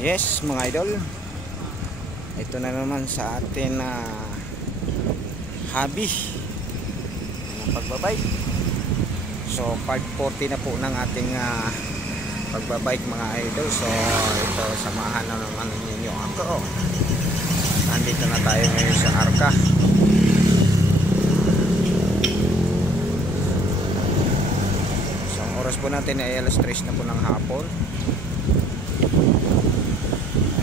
Yes mga idol, ito na naman sa atin na hobby ng pagbabike. So part 40 na po ng ating pagbabike mga idol. So ito, samahan na naman ninyo ako. Nandito na tayo ngayon sa Arca. So ang oras po natin ay alas 3 na po ng hapon.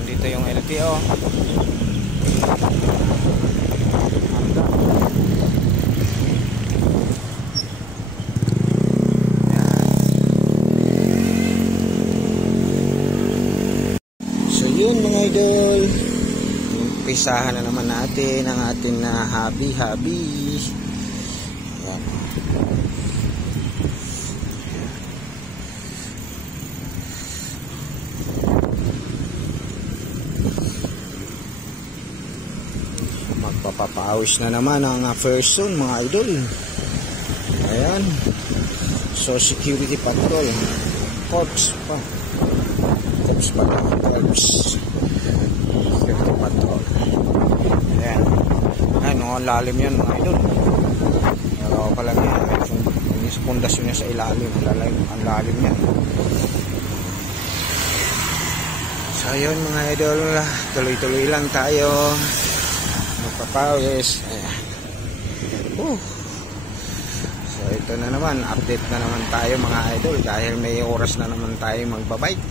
Dito yung LTO. So yun mga idol, umpisahan na naman natin ang ating hobby. Ayan. Magpapapawis na naman ang person mga idol. Ayan. So security patrol, corps pa security patrol. Ayan. Ay, mga lalim yan mga idol. Pero pala nga yung sa pundasyon niya sa ilalim, ang lalim yan. So ayun mga idol, tuloy-tuloy lang tayo magpapawis. So ito na naman, update na naman tayo mga idol dahil may oras na naman tayo magbabike.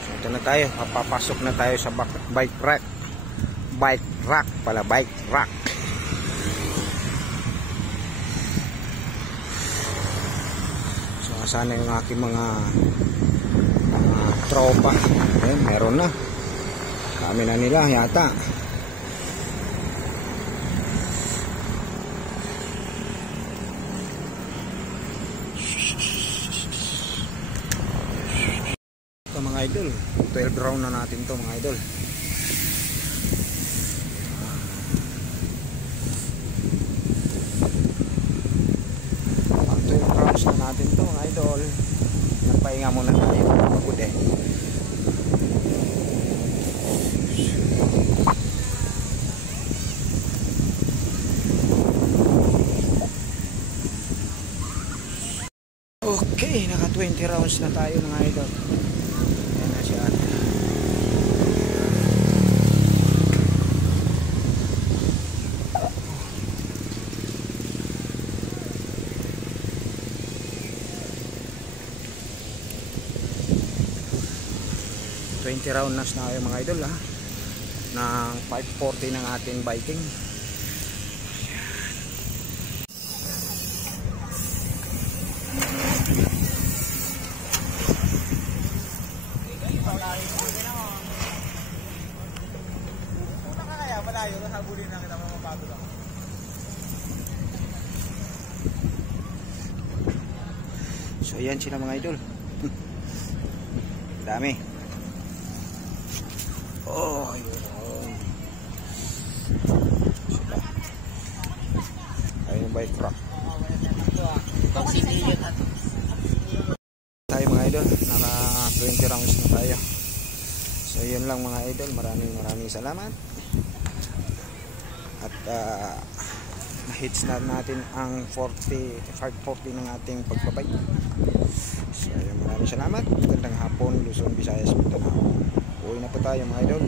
So ito na tayo, papapasok na tayo sa bike rack. So sana yung aking mga tropa. Ayun, meron na. Kami na nila yata. Ito mga idol, 12 round na natin to mga idol. Ang 12 rounds na natin to mga idol. Nagpahinga muna tayo, pagod eh. Okay, naka 20 rounds na tayo mga idol. Ayan na siya. Rounds na tayo mga idol ng 540 ng ating biking. Malayo, habulin na kita, mapapagod ako. So yan sila mga idol. Dami. Oh, ayun. Sila. Ayun yung bike rack. Tayo mga idol, naka 20 rounds na tayo. So yun lang mga idol, maraming salamat. At na-hits na natin ang 540 ng ating pagbabike. So maraming salamat. Magandang hapon, Luzon, Visayas, Mindanao. Uwi na po tayo mga idol.